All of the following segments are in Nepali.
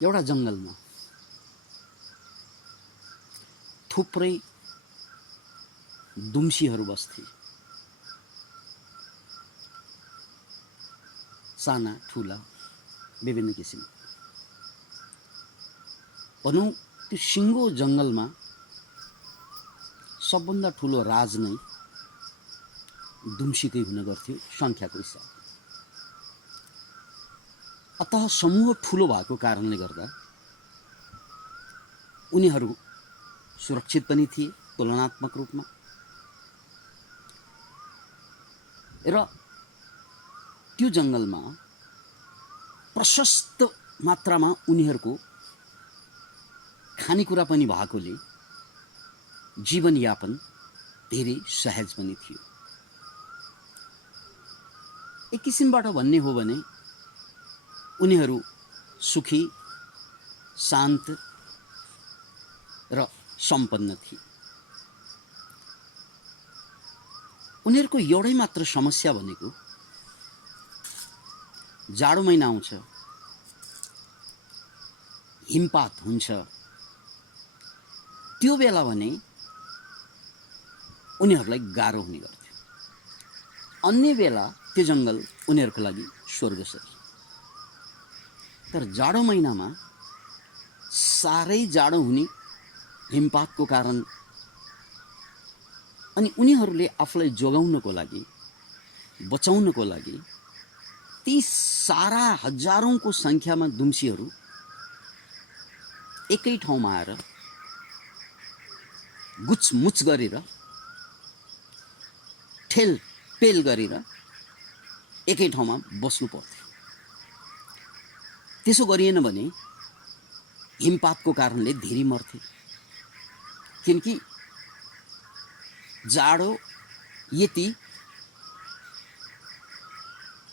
एउटा जङ्गलमा थुप्रै दुम्सीहरू बस्थे। साना ठुला विभिन्न किसिम। भनौँ त्यो सिङ्गो जङ्गलमा सबभन्दा ठुलो राज नै दुम्सीकै हुने गर्थ्यो सङ्ख्याको हिसाब। अतः समूह ठुलो भएको कारणले गर्दा उनीहरू सुरक्षित पनि थिए तुलनात्मक रूपमा, र त्यो जङ्गलमा प्रशस्त मात्रामा उनीहरूको खानेकुरा पनि भएकोले जीवनयापन धेरै सहज पनि थियो। एक किसिमबाट भन्ने हो भने उनीहरू सुखी, शान्त र सम्पन्न थिए। उनीहरूको एउटै मात्र समस्या भनेको जाडो महिना आउँछ, हिमपात हुन्छ, त्यो बेला भने उनीहरूलाई गाह्रो हुने गर्थ्यो। अन्य बेला त्यो जङ्गल उनीहरूको लागि स्वर्ग सरी। तर जाडो महिनामा साह्रै जाडो हुने हिमपातको कारण अनि उनीहरूले आफूलाई जोगाउनको लागि, बचाउनको लागि ती सारा हजारौंको संख्यामा दुम्सीहरू एकै ठाउँमा आएर गुचमुच गरेर ठेलपेल गरेर एकै ठाउँमा बस्नु पर्थ्यो। त्यसो गरिएन भने हिमपातको कारणले धेरै मर्थे, किनकि जाडो यति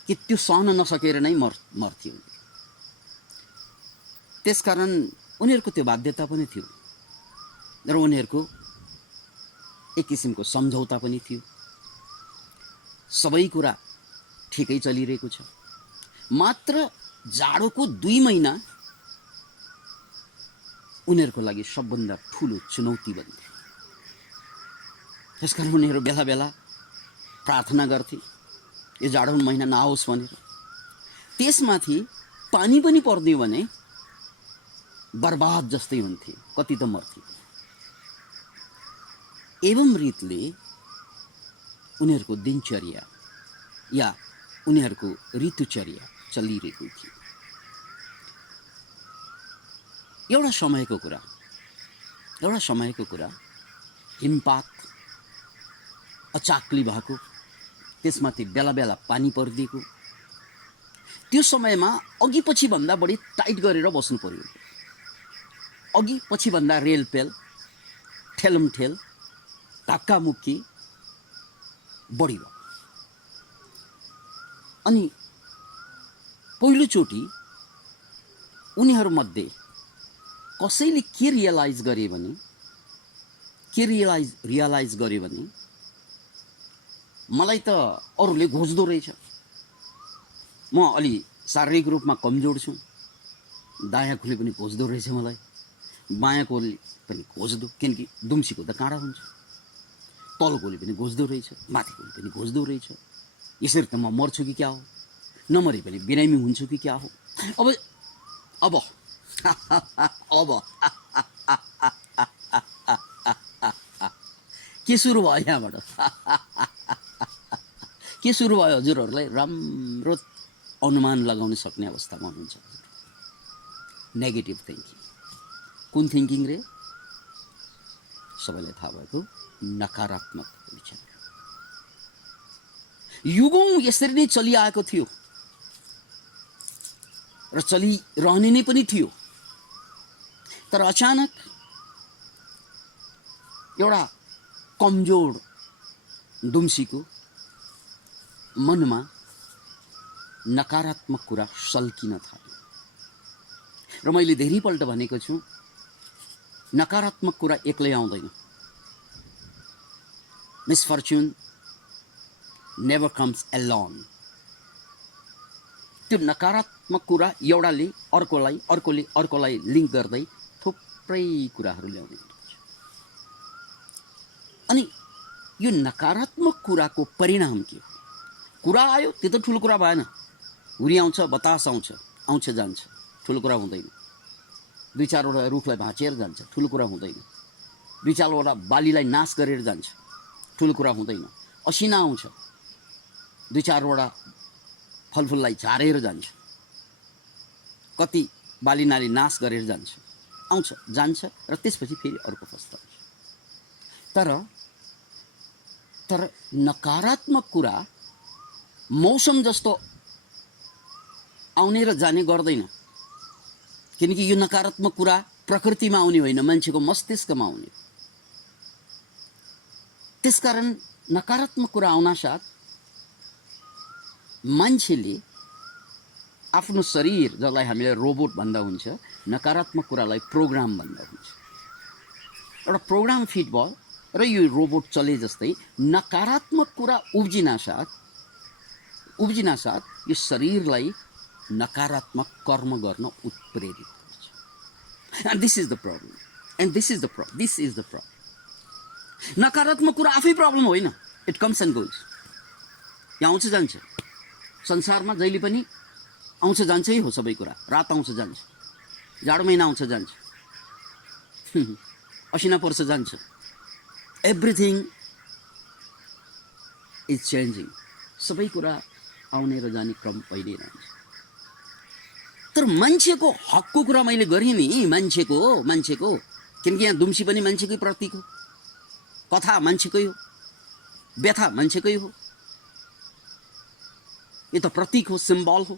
कि त्यो सहन नसकेर नै मर्थ्यो। त्यसकारण उनीहरूको त्यो बाध्यता पनि थियो र उनीहरूको एक किसिमको सम्झौता पनि थियो। सबै कुरा ठिकै चलिरहेको छ, मात्र जाडोको 2 महिना उनीहरूको लागि सबभन्दा ठुलो चुनौती बन्थ्यो। त्यसकारण उनीहरू बेला बेला प्रार्थना गर्थे यो जाडो महिना नआओस् भनेर। त्यसमाथि पानी पनि पर्दियो भने बर्बाद जस्तै हुन्थे, कति त मर्थे। एवं रीतले उनीहरूको दिनचर्या या उनीहरूको ऋतुचर्या चलिरहेको थियो। एउटा समयको कुरा हिमपात अचाक्ली भएको, त्यसमाथि बेला बेला पानी परिदिएको। त्यो समयमा अघि पछि भन्दा बढी टाइट गरेर बस्नु पर्यो। अघि पछि भन्दा रेलपेल, ठेलमठेल, धक्कामुक्की बढी भयो। अनि पहिलोचोटि उनीहरूमध्ये कसैले के रियलाइज गर्यो भने मलाई त अरूले घोज्दो रहेछ, म अलि शारीरिक रूपमा कमजोर छु, दायाँ खुले पनि घोज्दो रहेछ मलाई, बायाँ कोले पनि घोज्दो, किनकि दुम्सीको त काँडा हुन्छ, तलकोले पनि घोज्दो रहेछ, माथिकोले पनि घोज्दो रहेछ। यसरी त म मर्छु कि क्या हो, नमरे पनि बिरामी हुन्छु कि क्या हो। अब अब अब के सुरु भयो यहाँबाट? के सुरु भयो? हजुरहरूलाई राम्रो अनुमान लगाउन सक्ने अवस्थामा हुनुहुन्छ। Negative thinking. कुन थिङ्किङ रे? सबैलाई थाहा भएको नकारात्मक विचार। युगौं यसरी नै चलिआएको थियो र चलिरहने नै पनि थियो। तर अचानक एउटा कमजोर दुम्सीको मनमा नकारात्मक कुरा सल्किन थाल्यो। र मैले धेरैपल्ट भनेको छु, नकारात्मक कुरा एक्लै आउँदैन। मिसफर्च्युन never comes alone. त्यो नकारात्मक कुरा एउटाले अर्कोलाई अर्कोले अर्कोलाई लिङ्क गर्दै थुप्रै कुराहरू ल्याउने गर्छ। अनि यो नकारात्मक कुराको परिणाम के हो? कुरा आयो त्यो त ठुलो कुरा भएन, हुरी आउँछ, बतास आउँछ, आउँछ जान्छ, ठुलो कुरा हुँदैन। दुई चारवटा रुखलाई भाँचिएर जान्छ, ठुलो कुरा हुँदैन। दुई चारवटा बालीलाई नाश गरेर जान्छ, ठुलो कुरा हुँदैन। असिना आउँछ, दुई चारवटा फलफुललाई झारेर जान्छ, कति बाली नाली नाश गरेर जान्छ, आउँछ जान्छ र त्यसपछि फेरि अर्को फस्ता आउँछ। तर नकारात्मक कुरा मौसम जस्तो आउने र जाने गर्दैन, किनकि यो नकारात्मक कुरा प्रकृतिमा आउने होइन, मान्छेको मस्तिष्कमा आउने। त्यसकारण नकारात्मक कुरा आउनासाथ मान्छेले आफ्नो शरीर, जसलाई हामीले रोबोट भन्दा हुन्छ, नकारात्मक कुरालाई प्रोग्राम भन्दा हुन्छ। एउटा प्रोग्राम फिट भयो र यो रोबोट चले जस्तै नकारात्मक कुरा उब्जिनासाथ यो शरीरलाई नकारात्मक कर्म गर्न उत्प्रेरित गर्छ। And this is the problem. नकारात्मक कुरा आफै प्रब्लम होइन, इट कम्स एन्ड गोज। यहाँ आउँछ जान्छ, संसारमा जहिले पनि आउँछ जान्छै हो सबै कुरा। रात आउँछ जान्छ, जाडो महिना आउँछ जान्छ, असिना पर्छ जान्छ, एभ्रिथिङ इज चेन्जिङ। सबै कुरा आउने र जाने क्रम भइरहन्छ। तर मान्छेको हकको कुरा मैले गरेँ नि, मान्छेको किनकि यहाँ दुम्सी पनि मान्छेकै प्रतीक हो, कथा मान्छेकै हो, व्यथा मान्छेकै हो, यो त प्रतीक हो, सिम्बल हो।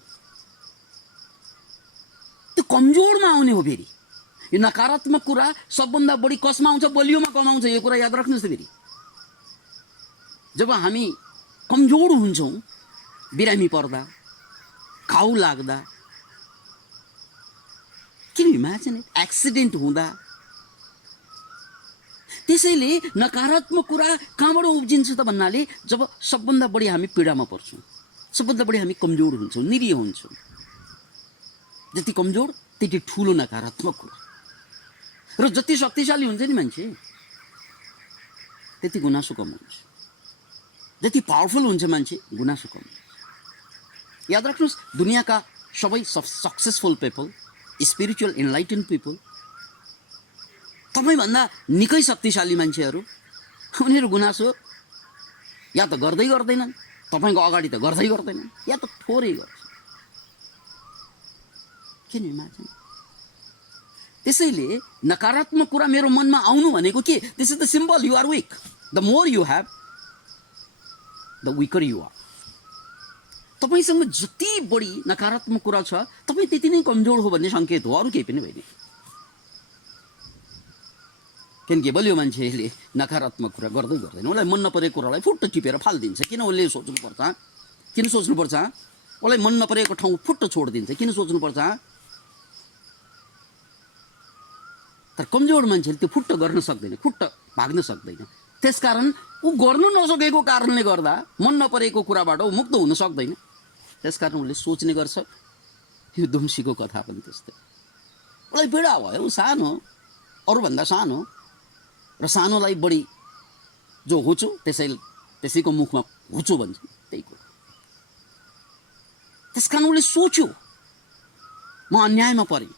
त्यो कमजोरमा आउने हो। फेरि यो नकारात्मक कुरा सबभन्दा बढी कसमा आउँछ? बलियोमा कमाउँछ। यो कुरा याद राख्नुहोस् त। फेरि जब हामी कमजोर हुन्छौँ, बिरामी पर्दा, घाउ लाग्दा, किन इमेजिन एक्सिडेन्ट हुँदा, त्यसैले नकारात्मक कुरा कहाँबाट उब्जिन्छ त भन्नाले जब सबभन्दा बढी हामी पीडामा पर्छौँ, सबभन्दा बढी हामी कमजोर हुन्छौँ, निरीह हुन्छौँ। जति कमजोर त्यति ठुलो नकारात्मक कुरा। र जति शक्तिशाली हुन्छ नि मान्छे, त्यति गुनासो कम हुन्छ। जति पावरफुल हुन्छ मान्छे, गुनासो कम हुन्छ। याद राख्नुहोस्, दुनियाँका सबै successful people, spiritual enlighten people, तपाईँभन्दा निकै शक्तिशाली मान्छेहरू, उनीहरू गुनासो या त गर्दैनन्, तपाईँको अगाडि त गर्दैनन्, या त थोरै गर्छ। किन इमेजिन? त्यसैले नकारात्मक कुरा मेरो मनमा आउनु भनेको के? This is the symbol, you are weak. The more you have, the weaker you are. तपाईँसँग जति बढी नकारात्मक कुरा छ, तपाईँ त्यति नै कमजोर हो भन्ने सङ्केत हो, अरू केही पनि होइन। किनकि बलियो मान्छेले नकारात्मक कुरा गर्दैन। उसलाई मन नपरेको कुरालाई फुट्ट टिपेर फालिदिन्छ। किन उसले सोच्नुपर्छ? उसलाई मन नपरेको ठाउँ फुट्ट छोडिदिन्छ। किन सोच्नुपर्छ? तर कमजोर मान्छेले त्यो फुट्ट गर्न सक्दैन, फुट्ट भाग्न सक्दैन। त्यसकारण ऊ गर्नु नसकेको कारणले गर्दा मन नपरेको कुराबाट ऊ मुक्त हुन सक्दैन। त्यसकारण उसले सोच्ने गर्छ। यो दुम्सीको कथा पनि त्यस्तै। उसलाई पीडा भयो, ऊ सानो, अरूभन्दा सानो, र सानोलाई बढी जो होचो त्यसैको मुखमा होचो भन्छ, त्यही कुरा। त्यसकारण उसले सोच्यो, म अन्यायमा परेँ,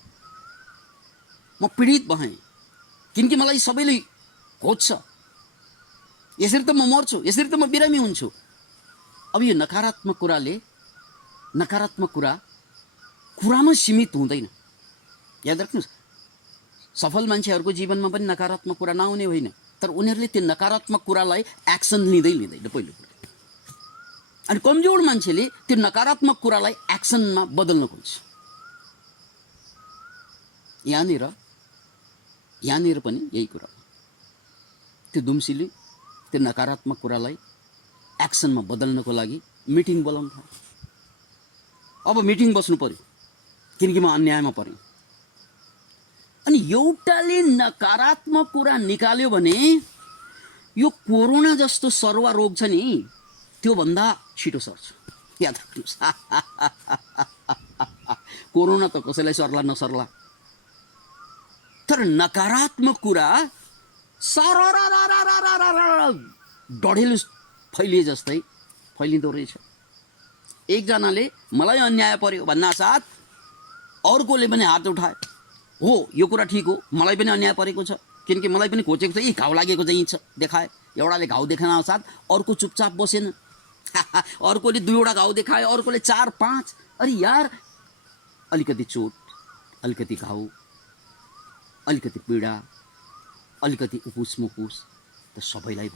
म पीडित भएँ, किनकि मलाई सबैले खोज्छ, यसरी त म मर्छु, यसरी त म बिरामी हुन्छु। अब यो नकारात्मक कुरामा सीमित हुँदैन। याद राख्नुहोस्, सफल मान्छेहरूको जीवनमा पनि नकारात्मक कुरा नआउने होइन, तर उनीहरूले त्यो नकारात्मक कुरालाई एक्सन लिँदैन पहिलो कुरा। अनि कमजोर मान्छेले त्यो नकारात्मक कुरालाई एक्सनमा बदल्न खोज्छ। यहाँनिर पनि यही कुरा हो। त्यो दुम्सीले त्यो नकारात्मक कुरालाई एक्सनमा बदल्नको लागि मिटिङ बोलाउनु थाल्यो। अब मिटिङ बस्नु पर्यो, किनकि म अन्यायमा परेँ। अनि एउटाले नकारात्मक कुरा निकाल्यो भने यो कोरोना जस्तो सरुवा रोग छ नि, त्योभन्दा छिटो सर्छ। याद राख्नुहोस्। कोरोना त कसैलाई सर्ला नसर्ला, तर नकारात्मक कुरा सारा डढेलु फैलिए जस्तै फैलिँदो रहेछ। एकजनाले मलाई अन्याय पर्यो भन्ना साथ अर्कोले पनि हात उठाए, हो यो कुरा ठिक हो, मलाई पनि अन्याय परेको छ, किनकि मलाई पनि खोजेको छ, यी घाउ लागेको चाहिँ छ देखाए। एउटाले घाउ देखाउन साथ अर्को चुपचाप बसेन, अर्कोले 2वटा घाउ देखाए, अर्कोले 4-5। अरे यार, अलिकति चोट, अलिकति घाउ, अलिकति पीडा, अलिकति उपुस मुपुस त सबैलाई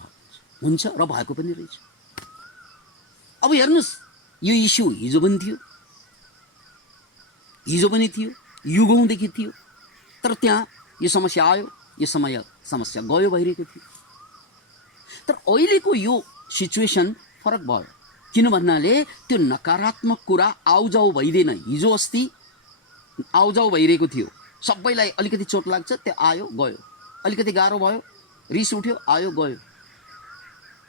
हुन्छ र भएको पनि रहेछ। अब हेर्नुहोस्, यो इस्यु हिजो पनि थियो, युगौँदेखि थियो, तर त्यहाँ यो समस्या आयो, यो समस्या गयो भइरहेको थियो। तर अहिलेको यो सिचुएसन फरक भयो, किन भन्नाले त्यो नकारात्मक कुरा आउजाउ भइदिएन। हिजो अस्ति आउजाउ भइरहेको थियो, सबैलाई अलिकति चोट लाग्छ, त्यो आयो गयो, अलिकति गाह्रो भयो, रिस उठ्यो, आयो गयो।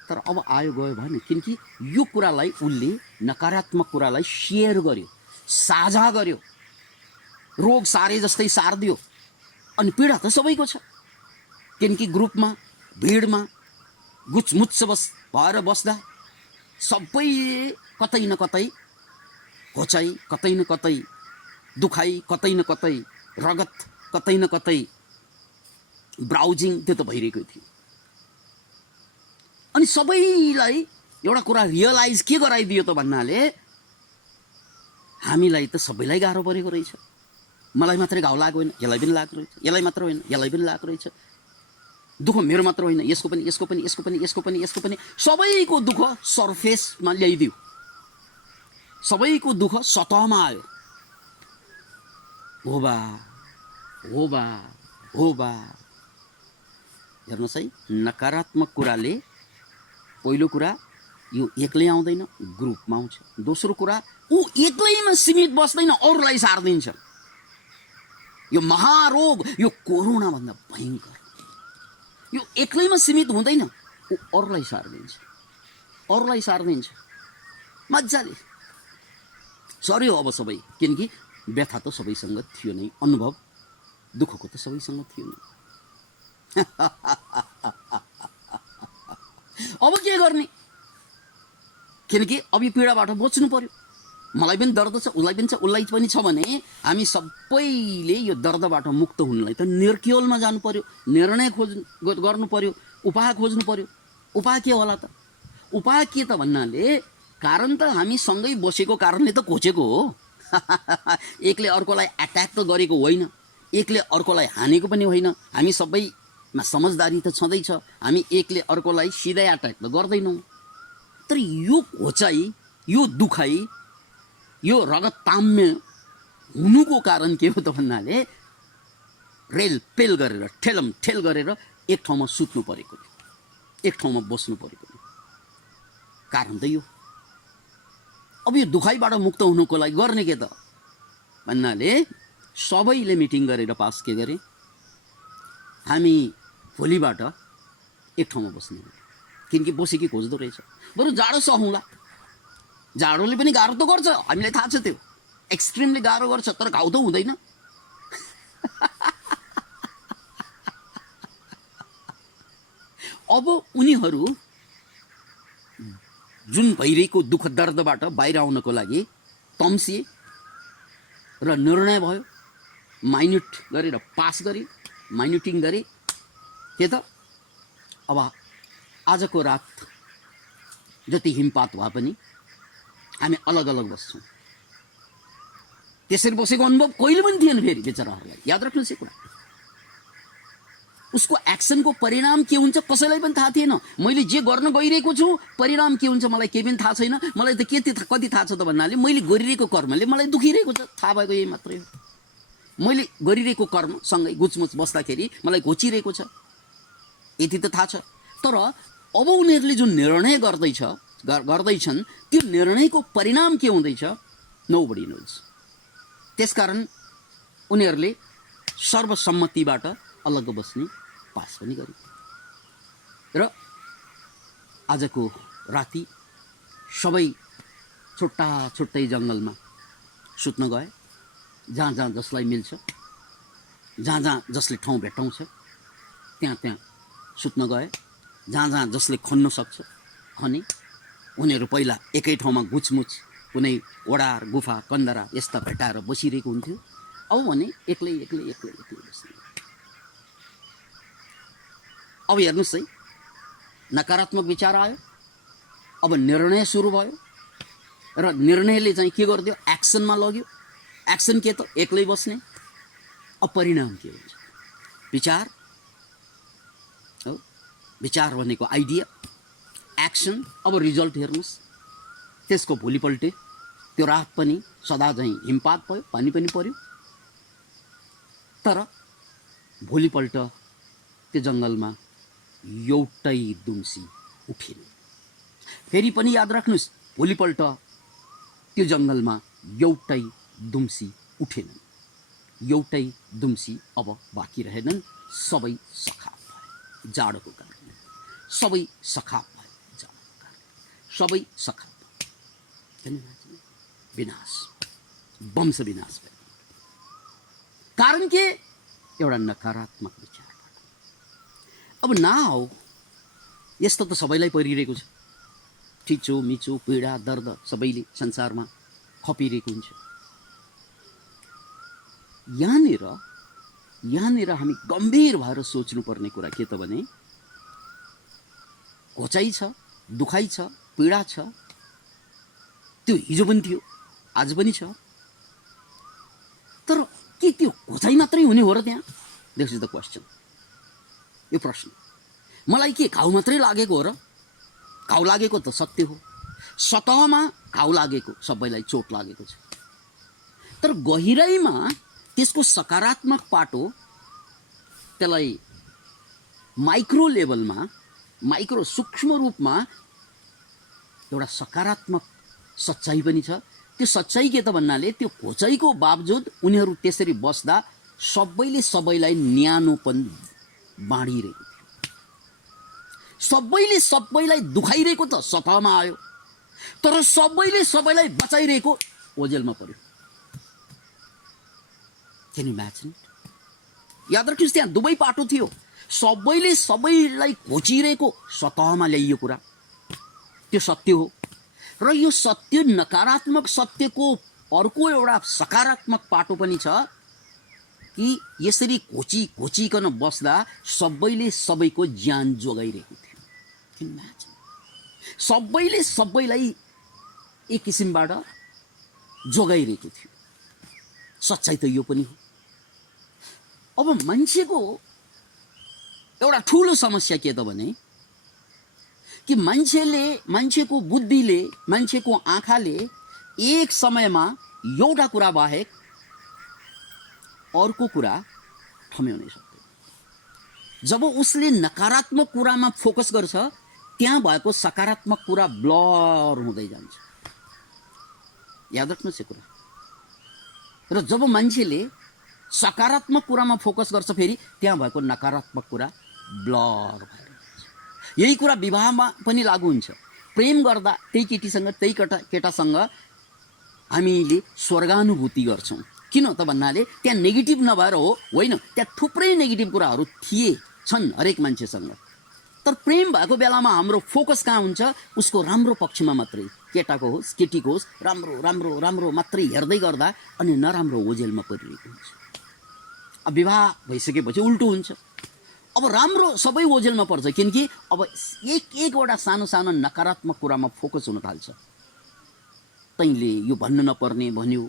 तर अब आयो गयो भएन, किनकि यो कुरालाई उसले नकारात्मक कुरालाई सेयर गर्यो, साझा गर्यो, रोग सारे जस्तै सारिदियो। अनि पीडा त सबैको छ, किनकि ग्रुपमा भिडमा गुचमुच्च भएर बस्दा सबैले कतै न कतै घोचाइ, कतै न कतै दुखाइ, कतै न कतै रगत, कतै न कतै ब्राउजिङ, त्यो त भइरहेको थियो। अनि सबैलाई एउटा कुरा रियलाइज के गराइदियो त भन्नाले हामीलाई त सबैलाई गाह्रो परेको रहेछ। मलाई मात्रै घाउ लागेको होइन, यसलाई पनि लागेको रहेछ, यसलाई मात्र होइन यसलाई पनि लागेको रहेछ। दुःख मेरो मात्र होइन, यसको पनि, यसको पनि, यसको पनि, यसको पनि, यसको पनि, सबैको दुःख सर्फेसमा ल्याइदियो, सबैको दुःख सतहमा आयो। हो बा, हो बा, हो बा। हेर्नुहोस् है, नकारात्मक कुराले पहिलो कुरा यो एक्लै आउँदैन, ग्रुपमा आउँछ। दोस्रो कुरा, ऊ एक्लैमा सीमित बस्दैन, अरूलाई सार्दिन्छ। यो महारोग, यो कोरोना भन्दा भयङ्कर, यो एक्लैमा सीमित हुँदैन, ऊ अरूलाई सार्दिन्छ, मजाले सर्यो अब सबै, किनकि व्यथा त सबैसँग थियो नै, अनुभव दुःखको त सबैसँग थियो नै। अब के गर्ने, किनकि अब यो पीडाबाट बच्नु पर्यो। मलाई पनि दर्द छ, उसलाई पनि छ, उसलाई पनि छ भने हामी सबैले यो दर्दबाट मुक्त हुनलाई त निर्केवलमा जानु पर्यो, निर्णय गर्नु पर्यो, उपाय खोज्नु पर्यो। उपाय के होला त? उपाय के त भन्नाले, कारण त हामी सँगै बसेको कारणले त खोजेको हो। एकले अर्कोलाई एट्याक त गरेको होइन, एकले अर्कोलाई हानेको पनि होइन। हामी सबैमा समझदारी त छँदैछ, हामी एकले अर्कोलाई सिधै एट्याक त गर्दैनौँ। तर यो घोचाइ, यो दुखाइ, यो रगत ताम्य हुनुको कारण के हो त भन्नाले रेल पेल गरेर, ठेलम ठेल गरेर एक ठाउँमा सुत्नु परेको, एक ठाउँमा बस्नु परेको कारण त यो। अब यो दुखाइबाट मुक्त हुनुको लागि गर्ने के त भन्नाले सबैले मिटिङ गरेर पास के गरे, हामी भोलिबाट एक ठाउँमा बस्ने, किनकि बसेकी खोज्दो रहेछ। बरु जाडो सहौँला, जाडोले पनि गाह्रो त गर्छ, हामीलाई थाहा छ, त्यो एक्सट्रिमली गाह्रो गर्छ, तर घाउ त हुँदैन। अब उनीहरू जुन भइरहेको दुःख दर्दबाट बाहिर आउनको लागि तम्सिए र निर्णय भयो, माइन्युट गरेर पास गरे, माइन्युटिङ गरे के त अब आजको रात जति हिमपात भए पनि हामी अलग अलग बस्छौँ। त्यसरी बसेको अनुभव कहिले पनि थिएन फेरि बेचाराहरूलाई, याद राख्नुहोस् यो कुरा। उसको एक्सनको परिणाम के हुन्छ कसैलाई पनि थाहा थिएन। मैले जे गर्न गइरहेको छु परिणाम के हुन्छ मलाई केही पनि थाहा छैन। मलाई त कति थाहा छ त भन्नाले मैले गरिरहेको कर्मले मलाई दुखिरहेको छ, थाहा भएको यही मात्रै हो। मैले गरिरहेको कर्मसँगै गुचमुच बस्दाखेरि मलाई घोचिरहेको छ, यति त थाहा छ। तर अब उनीहरूले जुन निर्णय गर्दैछन् त्यो निर्णयको परिणाम के हुँदैछ नोबडी नोज। त्यसकारण उनीहरूले सर्वसम्मतिबाट अलग बस्ने पास पनि गरे र आजको राति सबै छुट्टा छुट्टै जङ्गलमा सुत्न गए जहाँ जहाँ जसलाई मिल्छ, जहाँ जहाँ जसले ठाउँ भेट्टाउँछ त्यहाँ त्यहाँ सुत्न गए, जहाँ जहाँ जसले खन्न सक्छ खने। उनीहरू पहिला एकै ठाउँमा गुचमुच कुनै ओडार गुफा कन्दरा यस्ता भेटाएर बसिरहेको हुन्थ्यो। अब भने एक्लै एक्लै एक्लै एक्लै बस्ने। अब हेर्नुहोस् है, नकारात्मक विचार आयो, अब निर्णय सुरु भयो र निर्णयले चाहिँ के गरिदियो, एक्सनमा लग्यो। एक्सन के त, एक्लै बस्ने। अब परिणाम के हुन्छ, विचार हो, विचार भनेको आइडिया, एक्सन। अब रिजल्ट हेर्नुहोस्, त्यसको भोलिपल्ट त्यो रात पनि सदा झैँ हिमपात भयो, पानी पनि पर्यो, तर भोलिपल्ट त्यो जङ्गलमा एउटै दुम्सी उठेन। फेरि पनि याद राख्नुहोस्, भोलिपल्ट त्यो जङ्गलमा एउटै दुम्सी उठेन। एउटै दुम्सी अब बाँकी रहेनन्, सबै सखाप भए जाडोको कारण, सबै सखाप भए जाडोको कारण, सबै सखाप विनाश, वंश विनाश भयो। कारण के, एउटा नकारात्मक विचारबाट। अब नाउ यस्तो त सबैलाई परिरहेको छ, ठिचो मिचो पीडा दर्द सबैले संसारमा खपिरहेको हुन्छ। यहाँनिर हामी गम्भीर भएर सोच्नुपर्ने कुरा के त भने, घोचाइ छ, दुखाइ छ, पीडा छ, त्यो हिजो पनि थियो, आज पनि छ, तर के त्यो घोचाइ मात्रै हुने हो र त्यहाँ? This is the question. यो प्रश्न, मलाई के घाउ मात्रै लागेको हो र? घाउ लागेको त सत्य हो, सतहमा घाउ लागेको सबैलाई चोट लागेको छ, तर गहिराइमा त्यसको सकारात्मक पाटो, त्यसलाई माइक्रो लेभलमा, माइक्रो सूक्ष्म रूपमा एउटा सकारात्मक सच्चाइ पनि छ। त्यो सच्चाइ के त भन्नाले, त्यो घोचाइको बावजुद उनीहरू त्यसरी बस्दा सबैले सबैलाई न्यानोपन बाँडिरहेको थियो, सबैले सबैलाई दुखाइरहेको त सतहमा आयो, तर सबैले सबैलाई बचाइरहेको ओझेलमा पर्यो। Can you imagine? याद राख्नुहोस्, त्यहाँ दुवै पाटो थियो, सबैले सबैलाई घोचिरहेको सतहमा ल्याइयो कुरा, त्यो सत्य हो। र यो सत्य, नकारात्मक सत्यको अर्को एउटा सकारात्मक पाटो पनि छ कि यसरी घोचिकन बस्दा सबैले सबैको ज्यान जोगाइरहेको थियो। सबैले सबैलाई एक किसिमबाट जोगाइरहेको थियो। सच्चाइ त यो पनि हो। अब मान्छेको एउटा ठुलो समस्या के त भने, कि मान्छेको बुद्धिले, मान्छेको आँखाले एक समयमा एउटा कुरा बाहेक अर्को कुरा ठम्याउनै सक्दैन। जब उसले नकारात्मक कुरामा फोकस गर्छ, त्यहाँ भएको सकारात्मक कुरा ब्लर हुँदै जान्छ। याद राख्नुहोस् यो कुरा। र जब मान्छेले सकारात्मक कुरामा फोकस गर्छ, फेरि त्यहाँ भएको नकारात्मक कुरा ब्लर भएर जान्छ। यही कुरा विवाहमा पनि लागू हुन्छ। प्रेम गर्दा त्यही केटीसँग, त्यही केटासँग हामीले स्वर्गानुभूति गर्छौँ। किन त भन्नाले त्यहाँ नेगेटिभ नभएर होइन, त्यहाँ थुप्रै नेगेटिभ कुराहरू छन् हरेक मान्छेसँग, तर प्रेम भएको बेलामा हाम्रो फोकस कहाँ हुन्छ, उसको राम्रो पक्षमा मात्रै, केटाको होस् केटीको होस्, राम्रो राम्रो राम्रो मात्रै हेर्दै गर्दा अनि नराम्रो ओझेलमा परिरहेको हुन्छ। अब विवाह भइसकेपछि उल्टो हुन्छ। अब राम्रो सबै ओझेलमा पर्छ, किनकि अब एकवटा सानो सानो नकारात्मक कुरामा फोकस हुन थाल्छ। तैँले यो भन्नु नपर्ने भन्यो,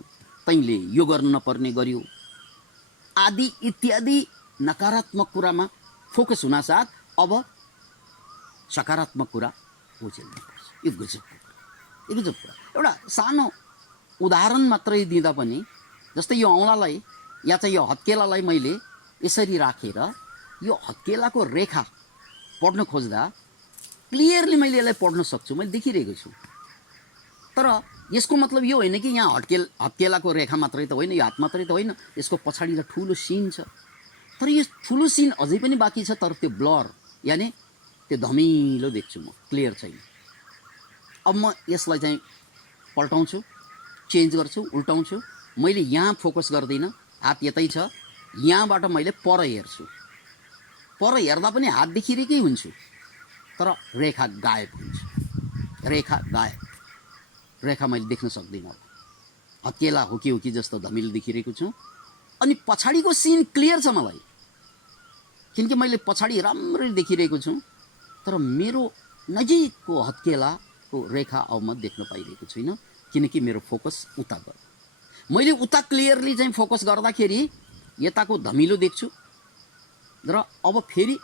तैँले यो गर्नु नपर्ने गर्यो, आदि इत्यादि नकारात्मक कुरामा फोकस हुनासाथ अब सकारात्मक कुरा ओझेलमा पर्छ। यो गजब कुरा। एउटा सानो उदाहरण मात्रै दिँदा पनि, जस्तै यो औँलालाई या चाहिँ यो हत्केलालाई मैले यसरी राखेर यो हत्केलाको रेखा पढ्न खोज्दा क्लियरली मैले यसलाई पढ्न सक्छु, मैले देखिरहेको छु। तर यसको मतलब यो होइन कि यहाँ हत्केलाको रेखा मात्रै त होइन, यो हात मात्रै त होइन, यसको पछाडि त ठुलो सिन छ। तर यो ठुलो सिन अझै पनि बाँकी छ, तर त्यो ब्लर, यानि त्यो धमिलो देख्छु म, क्लियर छैन। अब म यसलाई चाहिँ पल्टाउँछु, चेन्ज गर्छु, उल्टाउँछु, मैले यहाँ फोकस गर्दिनँ, हात यतै छ, यहाँबाट मैले पर हेर्छु, पर हेर्दा पनि हात देखिरहेकै हुन्छु, तर रेखा गायब हुन्छ, रेखा गायब, रेखा मैले देख्न सक्दिनँ। हत्केला हो कि जस्तो धमिलो देखिरहेको छु। अनि पछाडिको सिन क्लियर छ मलाई, किनकि मैले पछाडि राम्ररी देखिरहेको छु, तर मेरो नजिकको हत्केलाको रेखा अब म देख्न पाइरहेको छुइनँ, किनकि मेरो फोकस उता गयो। मैले उता क्लियरली चाहिँ फोकस गर्दाखेरि यताको धमिलो देख्छु, र अब फेरि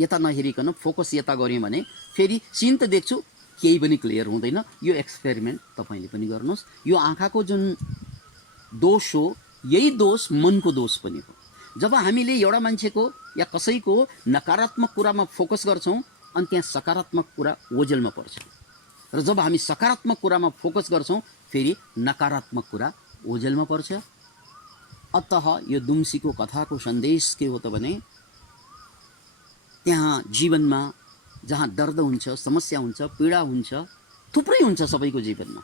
यता नहेरिकन फोकस यता गऱ्यौँ भने फेरि सिन त देख्छु, केही पनि क्लियर हुँदैन। यो एक्सपेरिमेन्ट तपाईँले पनि गर्नुहोस्। यो आँखाको जुन दोष हो, यही दोष मनको दोष पनि हो। जब हामीले एउटा मान्छेको या कसैको नकारात्मक कुरामा फोकस गर्छौँ अनि त्यहाँ सकारात्मक कुरा ओझेलमा पर्छ, र जब हामी सकारात्मक कुरामा फोकस गर्छौँ फेरि नकारात्मक कुरा ओझेलमा पर्छ। अतः यो दुम्सीको कथाको सन्देश के हो त भने, त्यहाँ जीवनमा जहाँ दर्द हुन्छ, समस्या हुन्छ, पीडा हुन्छ, थुप्रै हुन्छ सबैको जीवनमा,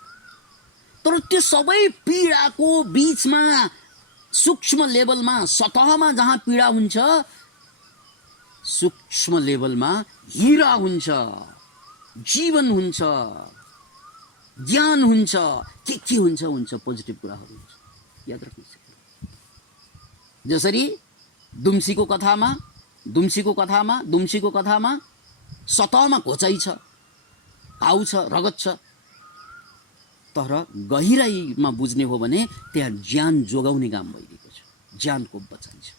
तर त्यो सबै पीडाको बीचमा सूक्ष्म लेभलमा, सतहमा जहाँ पीडा हुन्छ, सूक्ष्म लेभलमा हीरा हुन्छ, जीवन हुन्छ, ज्ञान हुन्छ, के हुन्छ हुन्छ पोजिटिभ कुराहरू हुन्छ। याद राख्नुहोस्, जसरी दुम्सीको कथामा सतहमा घोचाइ छ, घाउ छ, रगत छ, तर गहिराइमा बुझ्ने हो भने त्यहाँ ज्यान जोगाउने काम भइरहेको छ, ज्यानको बचाइ छ।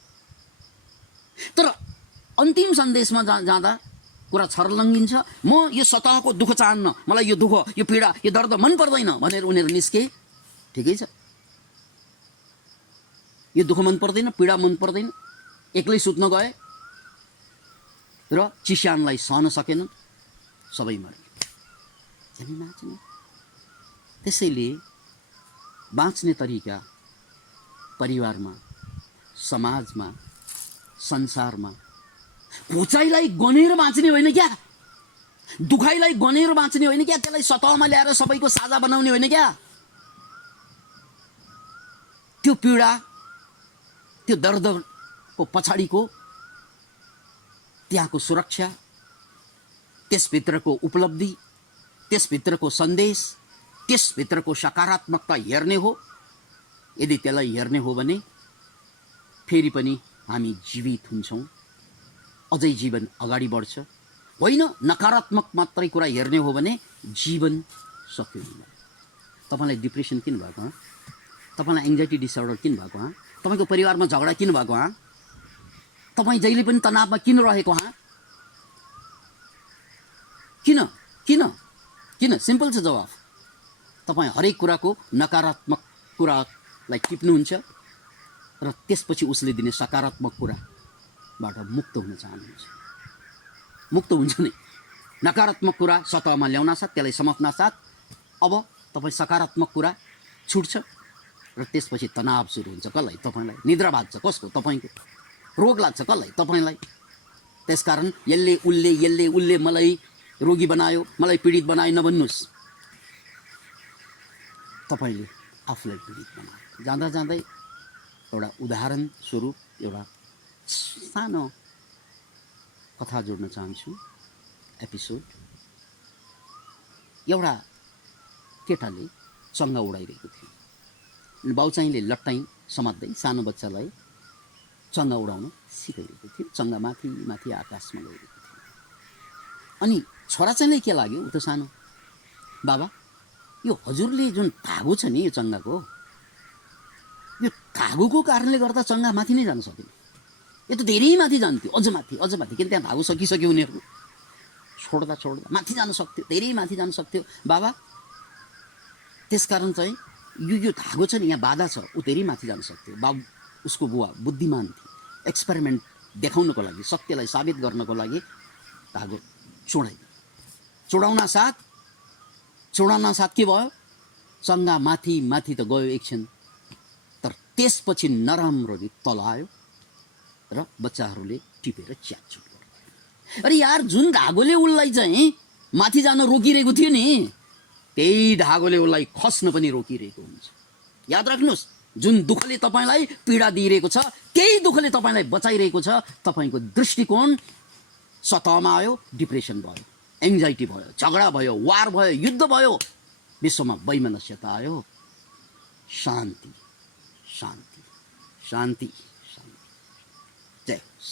तर अन्तिम सन्देशमा जाँदा कुरा छर्लङ्गिन्छ। म यो सतहको दुःख चाहन्न, मलाई यो दुःख, यो पीडा, यो दर्द मन पर्दैन भनेर उनीहरू निस्के, ठिकै छ। यो दुःख मन पर्दैन, पीडा मन पर्दैन, एक्लै सुत्न गए र चिस्यानलाई सहन सकेन, सबै मरे। त्यसैले बाँच्ने तरिका परिवारमा, समाजमा, संसारमा घोचाइलाई गनेर बाँच्ने होइन क्या, दुखाइलाई गनेर बाँच्ने होइन क्या, त्यसलाई सतहमा ल्याएर सबैको साझा बनाउने होइन क्या। त्यो पीडा, त्यो दर्दको पछाडिको त्यहाँको सुरक्षा, त्यसभित्रको उपलब्धि, त्यसभित्रको सन्देश, त्यसभित्रको सकारात्मकता हेर्ने हो। यदि त्यसलाई हेर्ने हो भने फेरि पनि हामी जीवित हुन्छौँ, अझै जीवन अगाडि बढ्छ। होइन नकारात्मक मात्रै कुरा हेर्ने हो भने जीवन सक्यो। तपाईँलाई डिप्रेसन किन भएको? तपाईँलाई एङ्जाइटी डिसअर्डर किन भएको? तपाईँको परिवारमा झगडा किन भएको? तपाईँ जहिले पनि तनावमा किन रहेको? किन? सिम्पल छ जवाफ। तपाईँ हरेक कुराको नकारात्मक कुरालाई टिप्नुहुन्छ र त्यसपछि उसले दिने सकारात्मक कुराबाट मुक्त हुन चाहनुहुन्छ। मुक्त हुन्छ नि। नकारात्मक कुरा सतहमा ल्याउन साथ, त्यसलाई समाप्न साथ अब तपाईँ सकारात्मक कुरा छुट्छ र त्यसपछि तनाव सुरु हुन्छ। कसलाई? तपाईँलाई। निद्रा भाग्छ कसको? तपाईँको। रोग लाग्छ कसलाई? तपाईँलाई। त्यसकारण यसले उसले मलाई रोगी बनायो, मलाई पीडित बनायो नभन्नुहोस्, तपाईँले आफूलाई पीडित बनायो। जाँदा जाँदै एउटा उदाहरण स्वरूप एउटा सानो कथा जोड्न चाहन्छु, एपिसोड। एउटा केटाले चङ्गा उडाइरहेको थियो। बाउचाहिँले लट्टाइ समात्दै सानो बच्चालाई चङ्गा उडाउन सिकाइरहेको थियो। चङ्गा माथि माथि आकाशमा गइरहेको थियो। अनि छोरा चाहिँ के लाग्यो, ऊ त सानो, बाबा यो हजुरले जुन धागो छ नि यो चङ्गाको, यो धागोको कारणले गर्दा चङ्गा माथि नै जान सकेन। यो त धेरै माथि जान्थ्यो, अझ माथि, किन त्यहाँ धागो सकिसक्यो उनीहरूको। छोड्दा माथि जान सक्थ्यो, धेरै माथि जान सक्थ्यो बाबा। त्यसकारण चाहिँ यो धागो छ नि, यहाँ बाधा छ, ऊ धेरै माथि जान सक्थ्यो। बाबु, उसको बुवा बुद्धिमान थियो। एक्सपेरिमेन्ट देखाउनको लागि, सत्यलाई साबित गर्नको लागि धागो चोडाइदियो। चोडाउन साथ के भयो? चङ्गा माथि माथि त गयो एकछिन, तर त्यसपछि नराम्ररी तल आयो र बच्चाहरूले टिपेर च्याटचुट गर्यो। अरे यार, जुन धागोले उसलाई चाहिँ माथि जान रोकिरहेको थियो नि, त्यही धागोले उसलाई खस्न पनि रोकिरहेको हुन्छ। याद राख्नुहोस्, जुन दुःखले तपाईँलाई पीडा दिइरहेको छ, त्यही दुःखले तपाईँलाई बचाइरहेको छ। तपाईँको दृष्टिकोण सतहमा आयो, डिप्रेसन भयो, एङ्जाइटी भयो, झगडा भयो, वार भयो, युद्ध भयो, विश्वमा वैमनस्यता आयो। शान्ति शान्ति शान्ति शान्ति। जय होस्।